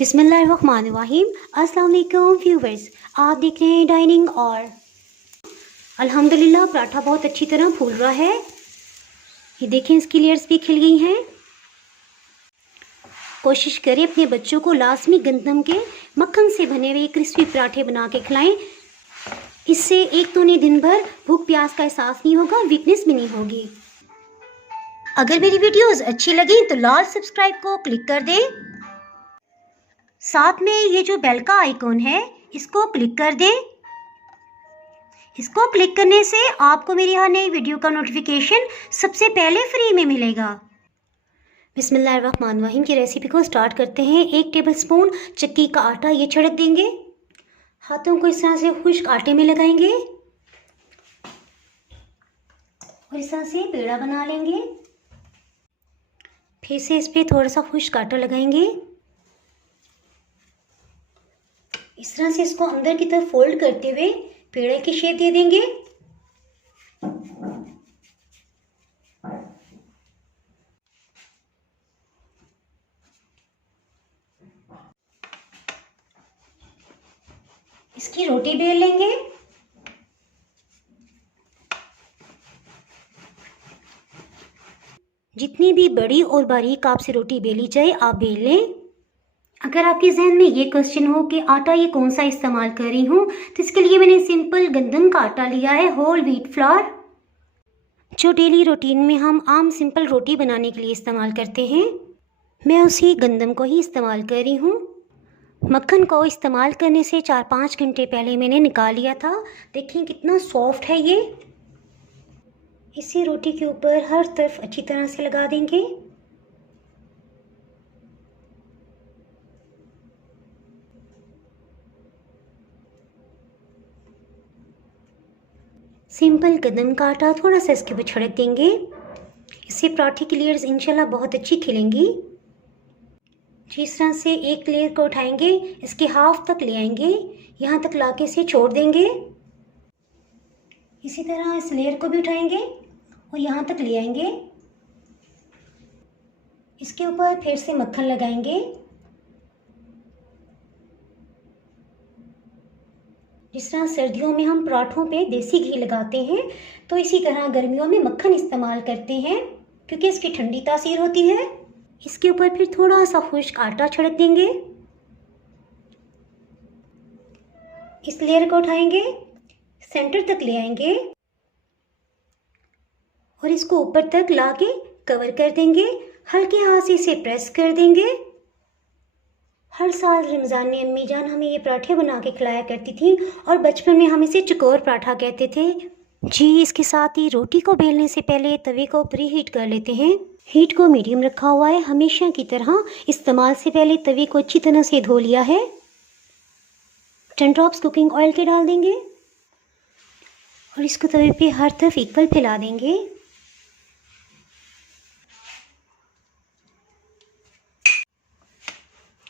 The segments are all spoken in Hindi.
बिस्मिल्लाहिर्रहमानिर्रहीम। अस्सलाम वालेकुम व्यूवर्स, आप देख रहे हैं डाइनिंग और अल्हम्दुलिल्लाह पराठा बहुत अच्छी तरह फूल रहा है। ये देखें, इसकी लेयर्स भी खिल गई हैं। कोशिश करें अपने बच्चों को लाजमी गंदम के मक्खन से बने हुए क्रिस्पी पराठे बना के खिलाएं। इससे एक तो उन्हें दिन भर भूख प्यास का एहसास नहीं होगा, वीकनेस भी नहीं होगी। अगर मेरी वीडियोस अच्छी लगी तो लाल सब्सक्राइब को क्लिक कर दें। साथ में ये जो बेल का आइकॉन है इसको क्लिक कर दें। इसको क्लिक करने से आपको मेरी हर नई वीडियो का नोटिफिकेशन सबसे पहले फ्री में मिलेगा। बिस्मिल्लाहिर्रहमानिर्रहीम की रेसिपी को स्टार्ट करते हैं। 1 टेबलस्पून चक्की का आटा ये छिड़क देंगे। हाथों को इस तरह से खुश्क आटे में लगाएंगे और इस तरह से पेड़ा बना लेंगे। फिर से इस पर थोड़ा सा खुश्क आटा लगाएंगे। इस तरह से इसको अंदर की तरफ फोल्ड करते हुए पेड़े की शेप दे देंगे। इसकी रोटी बेल लेंगे। जितनी भी बड़ी और बारीक आपसे रोटी बेली जाए आप बेल लें। अगर आपके जहन में ये क्वेश्चन हो कि आटा ये कौन सा इस्तेमाल कर रही हूँ, तो इसके लिए मैंने सिंपल गंदम का आटा लिया है, होल व्हीट फ्लावर, जो डेली रूटीन में हम आम सिंपल रोटी बनाने के लिए इस्तेमाल करते हैं। मैं उसी गंदम को ही इस्तेमाल कर रही हूँ। मक्खन को इस्तेमाल करने से 4-5 घंटे पहले मैंने निकाल लिया था। देखें कितना सॉफ्ट है ये। इसी रोटी के ऊपर हर तरफ अच्छी तरह से लगा देंगे। सिंपल कदम का आटा थोड़ा सा इसके ऊपर छिड़क देंगे। इससे पराठे की लेयर्स इंशाल्लाह बहुत अच्छी खिलेंगी। जिस तरह से एक लेयर को उठाएंगे, इसके हाफ तक ले आएंगे, यहाँ तक लाके इसे छोड़ देंगे। इसी तरह इस लेयर को भी उठाएंगे और यहाँ तक ले आएंगे। इसके ऊपर फिर से मक्खन लगाएंगे। जिस तरह सर्दियों में हम पराठों पे देसी घी लगाते हैं, तो इसी तरह गर्मियों में मक्खन इस्तेमाल करते हैं क्योंकि इसकी ठंडी तासीर होती है। इसके ऊपर फिर थोड़ा सा खुश्क आटा छिड़क देंगे। इस लेयर को उठाएंगे, सेंटर तक ले आएंगे और इसको ऊपर तक लाके कवर कर देंगे। हल्के हाथ से इसे प्रेस कर देंगे। हर साल रमज़ान में अम्मी जान हमें ये पराठे बना के खिलाया करती थी और बचपन में हम इसे चकोर पराठा कहते थे जी। इसके साथ ही रोटी को बेलने से पहले तवे को प्री हीट कर लेते हैं। हीट को मीडियम रखा हुआ है। हमेशा की तरह इस्तेमाल से पहले तवे को अच्छी तरह से धो लिया है। 10 ड्रॉप्स कुकिंग ऑयल के डाल देंगे और इसको तवे पे हर तरफ इक्वल फैला देंगे।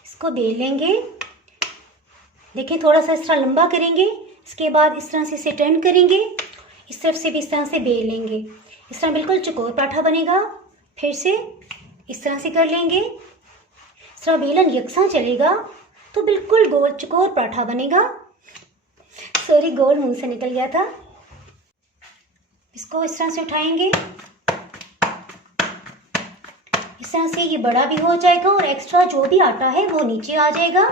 इसको बेल लेंगे। देखिए थोड़ा सा इस तरह लंबा करेंगे। इसके बाद इस तरह से इसे टर्न करेंगे। इस तरफ से भी इस तरह से बेल लेंगे। इस तरह बिल्कुल चकोर पराठा बनेगा। फिर से इस तरह से कर लेंगे। इस तरह बेलन यकसा चलेगा तो बिल्कुल गोल चकोर पराठा बनेगा। सॉरी, गोल मुंह से निकल गया था। इसको इस तरह से उठाएंगे। इस तरह से ये बड़ा भी हो जाएगा और एक्स्ट्रा जो भी आटा है वो नीचे आ जाएगा।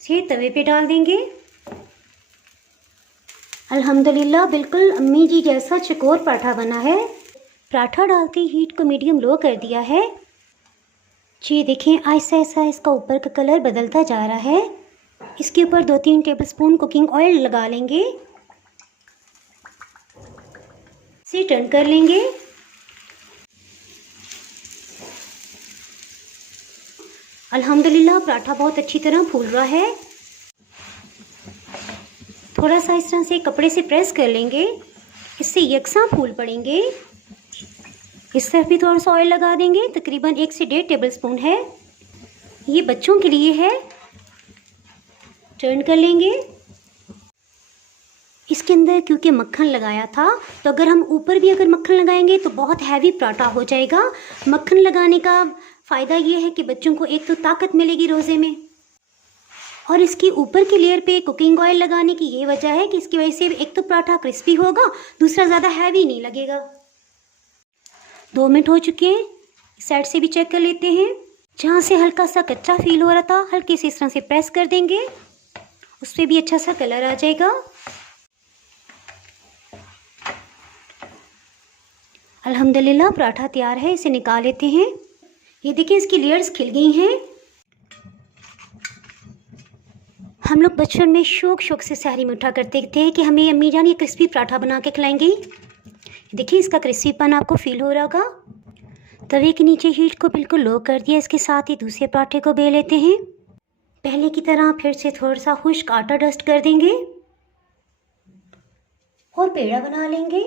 इसे तवे पे डाल देंगे। अल्हम्दुलिल्लाह बिल्कुल अम्मी जी जैसा चकोर पराठा बना है। पराठा डालते ही हीट को मीडियम लो कर दिया है जी। देखें आहिस्ता आहिस्ता इसका ऊपर का कलर बदलता जा रहा है। इसके ऊपर 2-3 टेबलस्पून कुकिंग ऑयल लगा लेंगे। इसे टर्न कर लेंगे। अल्हम्दुलिल्लाह पराठा बहुत अच्छी तरह फूल रहा है। थोड़ा सा इस तरह से कपड़े से प्रेस कर लेंगे, इससे यकसा फूल पड़ेंगे। इस तरफ भी थोड़ा सा ऑयल लगा देंगे। तकरीबन 1 से 1.5 टेबलस्पून है। ये बच्चों के लिए है। टर्न कर लेंगे। इसके अंदर क्योंकि मक्खन लगाया था, तो अगर हम ऊपर भी अगर मक्खन लगाएंगे तो बहुत हैवी पराठा हो जाएगा। मक्खन लगाने का फ़ायदा ये है कि बच्चों को एक तो ताकत मिलेगी रोज़े में, और इसकी ऊपर की लेयर पे कुकिंग ऑयल लगाने की ये वजह है कि इसकी वजह से एक तो पराठा क्रिस्पी होगा, दूसरा ज़्यादा हैवी नहीं लगेगा। 2 मिनट हो चुके हैं, इस साइड से भी चेक कर लेते हैं। जहाँ से हल्का सा कच्चा फील हो रहा था, हल्के से इस तरह से प्रेस कर देंगे, उस पर भी अच्छा सा कलर आ जाएगा। अल्हम्दुलिल्लाह पराठा तैयार है, इसे निकाल लेते हैं। ये देखिए इसकी लेयर्स खिल गई हैं। हम लोग बचपन में शौक से सहरी में उठा करते थे कि हमें अम्मी जान ये क्रिस्पी पराठा बना के खिलाएंगी। देखिए इसका क्रिस्पीपन आपको फील हो रहा होगा। तवे के नीचे हीट को बिल्कुल लो कर दिया। इसके साथ ही दूसरे पराठे को बेल लेते हैं। पहले की तरह फिर से थोड़ा सा खुश्क आटा डस्ट कर देंगे और पेड़ा बना लेंगे।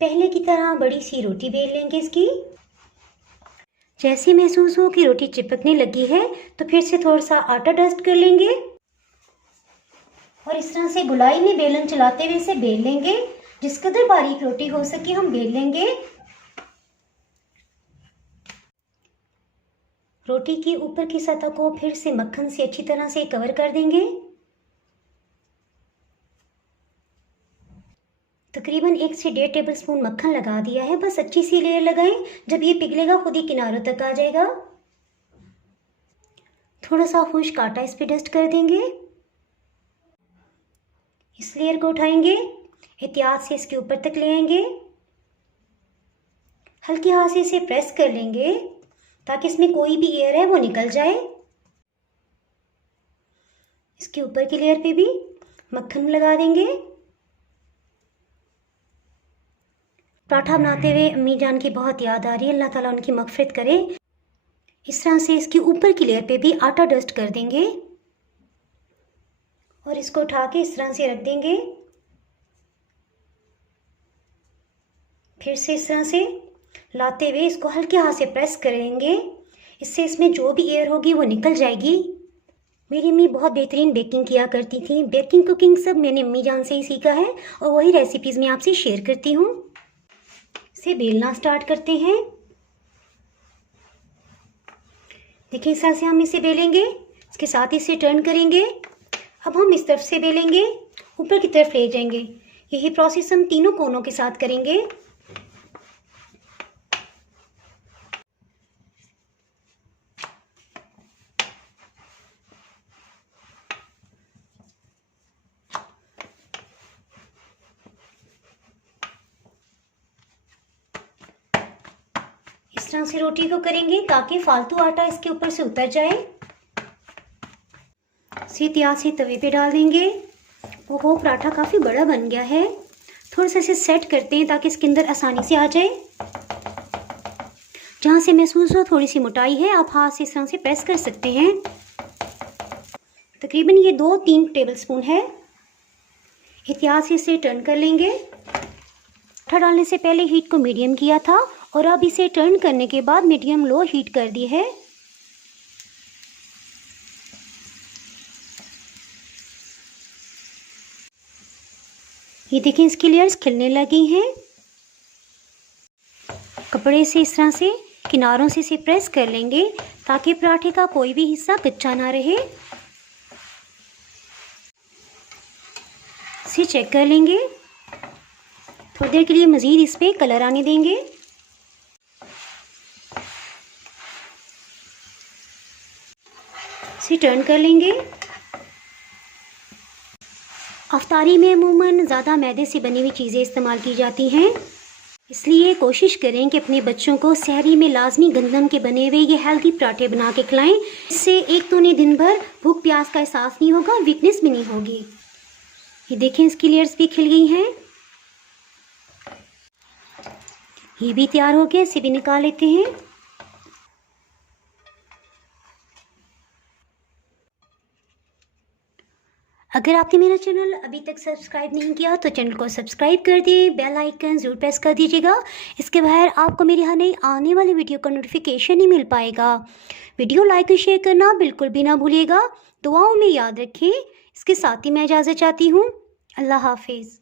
पहले की तरह बड़ी सी रोटी बेल लेंगे इसकी। जैसे महसूस हो कि रोटी चिपकने लगी है तो फिर से थोड़ा सा आटा डस्ट कर लेंगे और इस तरह से गुलाई में बेलन चलाते हुए इसे बेल लेंगे। जिस कदर बारीक रोटी हो सके हम बेल लेंगे। रोटी की ऊपर की सतह को फिर से मक्खन से अच्छी तरह से कवर कर देंगे। तकरीबन 1 से 1.5 टेबलस्पून मक्खन लगा दिया है। बस अच्छी सी लेयर लगाएं, जब ये पिघलेगा खुद ही किनारों तक आ जाएगा। थोड़ा सा खुश्क आटा इस पे डस्ट कर देंगे। इस लेयर को उठाएंगे, एहतियात से इसके ऊपर तक ले आएंगे। हल्के हाथ से इसे प्रेस कर लेंगे ताकि इसमें कोई भी एयर है वो निकल जाए। इसके ऊपर की लेयर पे भी मक्खन लगा देंगे। पराठा बनाते हुए अम्मी जान की बहुत याद आ रही है, अल्लाह ताला उनकी मग़फ़िरत करे। इस तरह से इसकी ऊपर की लेयर पे भी आटा डस्ट कर देंगे और इसको उठा के इस तरह से रख देंगे। फिर से इस तरह से लाते हुए इसको हल्के हाथ से प्रेस करेंगे। इससे इसमें जो भी एयर होगी वो निकल जाएगी। मेरी अम्मी बहुत बेहतरीन बेकिंग किया करती थी। बेकिंग कुकिंग सब मैंने अम्मी जान से ही सीखा है और वही रेसिपीज़ मैं आपसे शेयर करती हूँ। इसे बेलना स्टार्ट करते हैं। देखिए इस तरह से हम इसे बेलेंगे, इसके साथ ही इसे टर्न करेंगे। अब हम इस तरफ से बेलेंगे, ऊपर की तरफ ले जाएंगे। यही प्रोसेस हम तीनों कोनों के साथ करेंगे। इस तरह से रोटी को करेंगे ताकि फालतू आटा इसके ऊपर से उतर जाए। एहतियात से तवे पे डाल देंगे। ओहो पराठा काफ़ी बड़ा बन गया है। थोड़ा सा इसे सेट करते हैं ताकि इसके अंदर आसानी से आ जाए। जहाँ से महसूस हो थोड़ी सी मोटाई है, आप हाथ से इस तरह से प्रेस कर सकते हैं। तकरीबन ये 2-3 टेबलस्पून है। एहतियात से इसे टर्न कर लेंगे। आटा डालने से पहले हीट को मीडियम किया था और अब इसे टर्न करने के बाद मीडियम लो हीट कर दी है। ये देखिए इसकी लेयर्स खिलने लगी हैं। कपड़े से इस तरह से किनारों से इसे प्रेस कर लेंगे ताकि पराठे का कोई भी हिस्सा कच्चा ना रहे। इसे चेक कर लेंगे। थोड़ी देर के लिए मज़ीद इस पर कलर आने देंगे। इसे टर्न कर लेंगे। अफ्तारी में अमूमन ज़्यादा मैदे से बनी हुई चीज़ें इस्तेमाल की जाती हैं, इसलिए कोशिश करें कि अपने बच्चों को सहरी में लाजमी गंदम के बने हुए ये हेल्दी पराठे बना के खिलाएं। इससे एक तो उन्हें दिन भर भूख प्यास का एहसास नहीं होगा, वीकनेस भी नहीं होगी। ये देखें इसकी लेयर्स भी खिल गई हैं। ये भी तैयार हो गया, इसे भी निकाल लेते हैं। अगर आपने मेरा चैनल अभी तक सब्सक्राइब नहीं किया तो चैनल को सब्सक्राइब कर दिए, बेल आइकन ज़रूर प्रेस कर दीजिएगा। इसके बगैर आपको मेरी हर नई आने वाली वीडियो का नोटिफिकेशन नहीं मिल पाएगा। वीडियो लाइक और शेयर करना बिल्कुल भी ना भूलिएगा। दुआओं में याद रखें। इसके साथ ही मैं इजाज़त चाहती हूँ। अल्लाह हाफिज़।